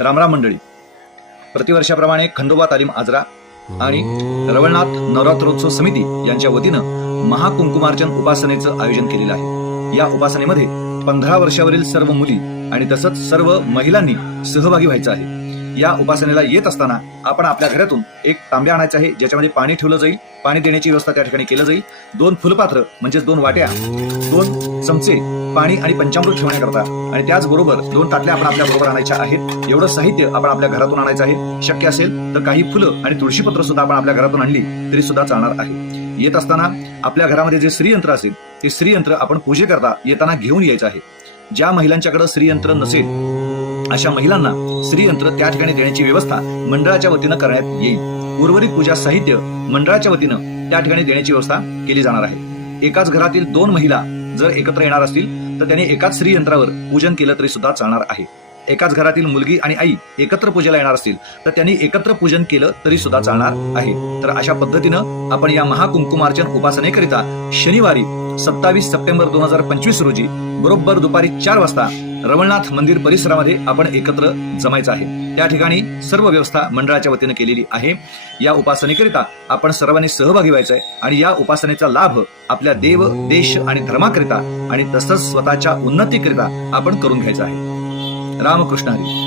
रामराम मंडळी, प्रतिवर्षाप्रमाणे खंडोबा तालीम आजरा आणि रवळनाथ नवरात्रोत्सव समिती यांच्या वतीनं महाकुंकुमार्चन उपासनेचं आयोजन केलेलं आहे। या उपासनेमध्ये 15 वर्षावरील सर्व मुली आणि तसंच सर्व महिलांनी सहभागी व्हायचं आहे। या उपासनेला येत असताना आपण आपल्या घरातून एक तांब्या आणायचा आहे, ज्याच्यामध्ये पाणी ठेवलं जाईल। पाणी देण्याची व्यवस्था त्या ठिकाणी केली जाईल। 2 फुलपात्र म्हणजे 2 वाट्या, 2 चमचे पाणी आणि पंचामृत ठेवण्याकरता, आणि त्याचबरोबर 2 ताटल्या आपण आपल्या बरोबर आणायच्या आहेत। एवढं साहित्य आपण आपल्या घरातून आणायचं आहे। शक्य असेल तर काही फुलं आणि तुळशीपत्र सुद्धा आपण आपल्या घरातून आणली तरी सुद्धा चालणार आहे। येत असताना आपल्या घरामध्ये जे श्रीयंत्र असेल ते श्रीयंत्र आपण पूजेकरता येताना घेऊन यायचं आहे। ज्या महिलांच्याकडे श्रीयंत्र नसेल अशा महिलांना श्रीयंत्र त्या ठिकाणी देण्याची व्यवस्था मंडळाच्या वतीनं करण्यात येईल। उर्वरित पूजा साहित्य मंडळाच्या वतीनं त्या ठिकाणी देण्याची व्यवस्था केली जाणार आहे। एकाच घरातील 2 महिला जर एकत्र येणार असतील तर त्यांनी एकाच श्रीयंत्रावर पूजन केलं तरी सुद्धा चालणार आहे। एकाच घरातील मुलगी आणि आई एकत्र पूजेला येणार असतील तर त्यांनी एकत्र पूजन केलं तरी सुद्धा चालणार आहे। तर अशा पद्धतीनं आपण या महाकुंकुमार्चन उपासनेकरिता शनिवारी 27 सप्टेंबर 2025 रोजी बरोबर दुपारी 4 वाजता रवळनाथ मंदिर परिसरामध्ये आपण एकत्र जमायचं आहे। त्या ठिकाणी सर्व व्यवस्था मंडळाच्या वतीनं केलेली आहे। या उपासनेकरिता आपण सर्वांनी सहभागी व्हायचं आहे आणि या उपासनेचा लाभ आपल्या देव, देश आणि धर्माकरिता आणि तसंच स्वतःच्या उन्नतीकरिता आपण करून घ्यायचा आहे। रामकृष्ण हरी।